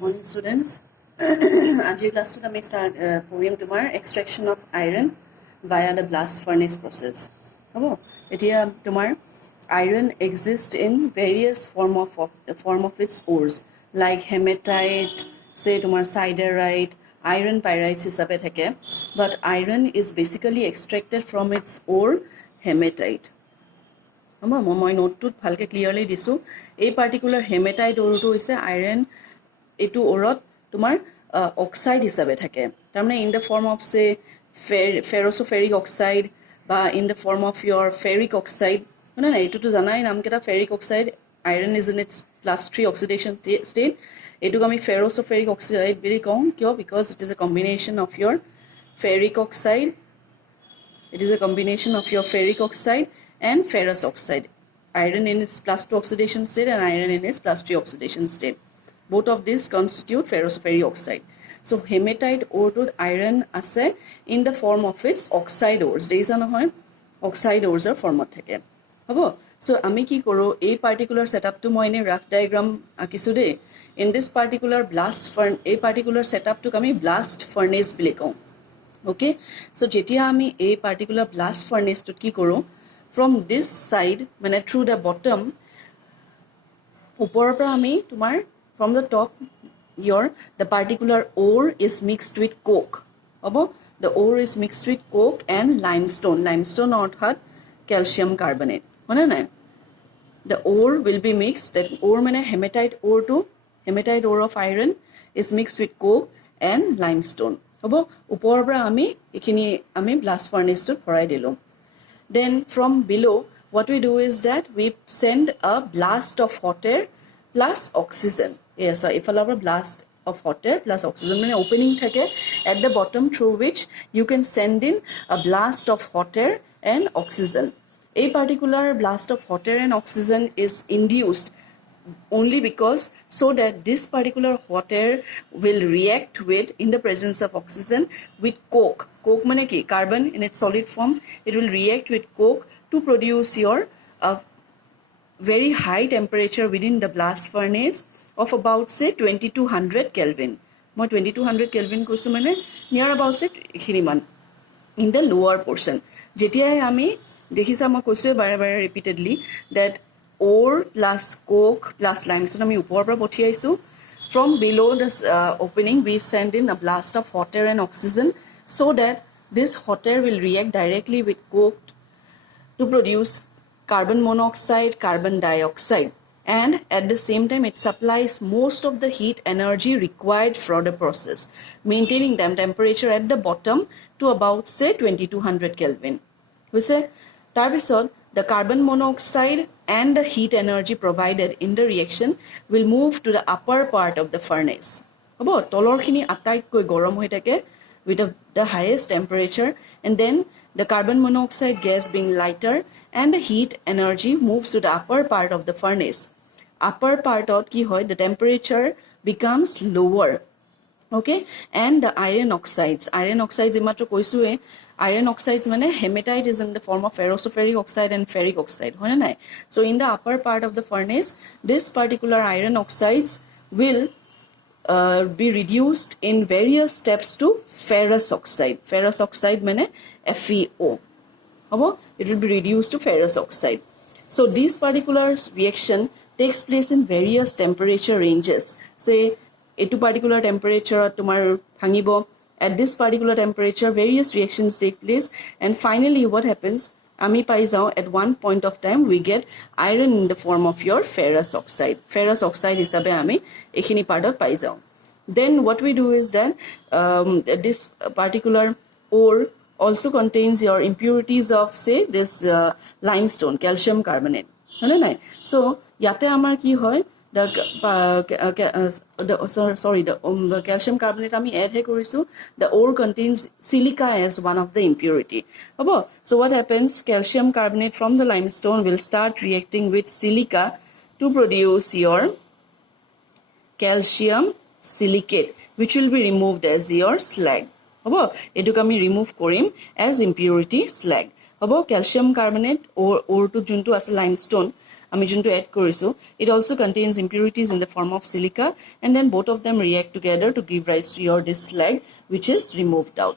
Morning students. আজিৰ ক্লাছটোত আমি পঢ়িম তোমাৰ extraction of iron via the blast furnace process হ'ব এতিয়া তোমাৰ iron exist in various form of its ores like hematite say তোমাৰ চাইডাৰাইট আইৰণ পাইৰাইটছ হিচাপে থাকে but iron is basically extracted from its ore hematite হ'ব মই নোটটোত ভালকৈ clearly দিছোঁ এই পাৰ্টিকুলাৰ হেমেটাইট ওৰটো হৈছে আইৰণ এইটো ওৰত তোমাৰ অক্সাইড হিচাপে থাকে তাৰমানে ইন দ্য ফৰ্ম অফ চে ফেৰ'চোফেৰিক অক্সাইড বা ইন দ্য ফৰ্ম অফ ইয়ৰ ফেৰিক অক্সাইড মানে নাই এইটোতো জানাই নামকেইটা ferric oxide iron is in its +3 oxidation state এইটোক আমি ফেৰ'চোফেৰিক অক্সাইড বুলি কওঁ কিয় because it is a combination of ইয়ৰ ferric oxide it is a combination of your ferric oxide and ferrous oxide iron in its +2 oxidation state and iron in its +3 oxidation state both of these constitute ferrous oxide so hematite ore to iron ase in the form of its oxide ores deisa nohoy oxide ores er form ot thake hobo so ami ki koro ei particular setup to moi ene rough diagram akisu de in this particular setup to kami blast furnace bili kau okay so jetia ami a particular blast furnace to ki koro from this side mane through the bottom upor pra ami tumar from the top the particular ore is mixed with coke abo the ore is mixed with coke and limestone orthat calcium carbonate hone na the ore will be mixed that ore mane hematite ore of iron is mixed with coke and limestone hobo upor pra ami blast furnace to bhorai dilu then from below what we do is that we send a blast of hot air plus oxygen yes so if a blast of hot air plus oxygen mane opening thake at the bottom through which you can send in a blast of hot air and oxygen a particular blast of hot air and oxygen is induced only because so that this particular hot air will react with in the presence of oxygen with coke mane ki carbon in its solid form it will react with coke to produce your very high temperature within the blast furnace of about say 2200 kelvin moi 2200 kelvin koisu mane near about say khiniman in the lower portion jetia ami dekhisa moi koisu bare repeatedly that ore plus coke plus limestone ami upor pra pothiyaisu from below the opening we send in a blast of hot air and oxygen so that this hot air will react directly with coke to produce carbon monoxide carbon dioxide and at the same time it supplies most of the heat energy required for the process maintaining them temperature at the bottom to about say 2200 kelvin hoise tar bisod the carbon monoxide and the heat energy provided in the reaction will move to the upper part of the furnace hobo tolor khini atait koi gorom hoi thake with the highest temperature and then the carbon monoxide gas being lighter and the heat energy moves to the upper part of the furnace upper part out ki hoy the temperature becomes lower okay and the iron oxides imatro koisu iron oxides mane hematite is in the form of ferrospheric oxide and ferric oxide hone nai so in the upper part of the furnace this particular iron oxides will be reduced in various steps to ferrous oxide mane FeO hobo it will be reduced to ferrous oxide so this particular reaction takes place in various temperature ranges say etu particular temperature tumar bhangibo at this particular temperature various reactions take place and finally what happens ami pai jao at one point of time we get iron in the form of your ferrous oxide hisabe ami ekhini part ot pai jao then what we do is that this particular ore also contains your impurities of say this limestone calcium carbonate hone nai so yate amar ki hoy the calcium carbonate ami add he korisu the ore contains silica as one of the impurity hobo so what happens calcium carbonate from the limestone will start reacting with silica to produce your calcium silicate which will be removed as your slag hobo etuk ami remove korim as impurity slag hobo calcium carbonate or to juntu as limestone আমি যোনটো add কৰিছোঁ, it also contains impurities in the form of silica, and then both of them react together to give rise to your this slag, which is removed out.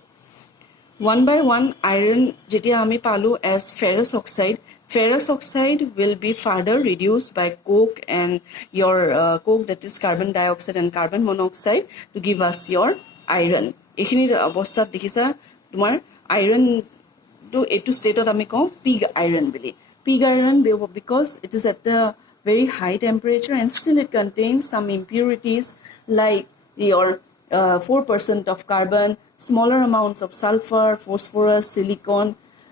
One by one, iron jetia ami palu as ferrous oxide will be further reduced by coke and your coke, that is carbon dioxide and carbon monoxide, to give us your iron. Ekhini obosthat dekhisa tumar iron to etu state ami ko pig iron bili. Pig iron because it is at a very high temperature and still it contains some impurities like your 4% of carbon, smaller amounts of sulfur, phosphorus, silicon,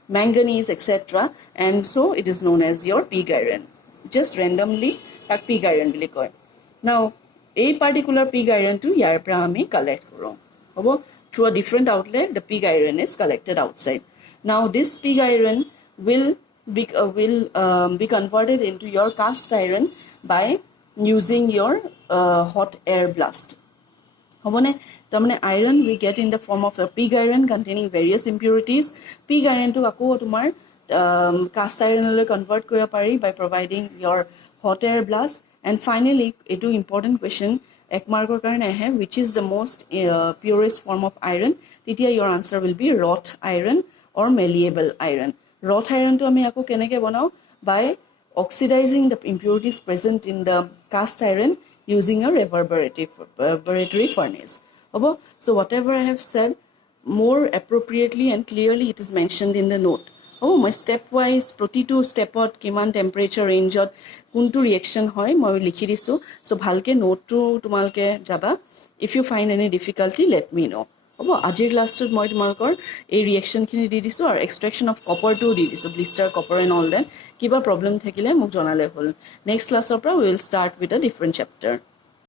manganese, etc. And so it is known as your pig iron. Just randomly tak pig iron bili koy. Now, a particular pig iron to yar pra ami collect koro. Hobo through a different outlet, the pig iron is collected outside. Now, this pig iron will be converted into your cast iron by using your hot air blast. Iron we get in the form of a pig iron containing various impurities. Pig iron to ako tumar cast iron convert kora pari by providing your hot air blast. And finally, etu important question ek markor karone hai, which is the most purest form of iron. Titia your answer will be wrought iron or malleable iron. Wrought iron to ami ako keneke banao by oxidizing the impurities present in the cast iron using a reverberatory furnace. So whatever I have said, more appropriately and clearly it is mentioned in the note. My stepwise প্ৰতিটো stepot কিমান temperature range কোনটো reaction হয় মই লিখি দিছো. So ভালকে নোটটো তোমালকে যাবা. If you find any difficulty, let me know. আজিৰ ক্লাছটোত মই তোমালকৰ এই ৰিয়েকশ্যনখিনি দি দিছো আৰু এক্সট্ৰেকশ্যন অফ কপাৰটো দি দিছো, blister copper and all that. কিবা প্ৰব্লেম থাকিলে মোক জনালে হ'ল. নেক্সট ক্লাছৰ পৰা we will start with a different chapter.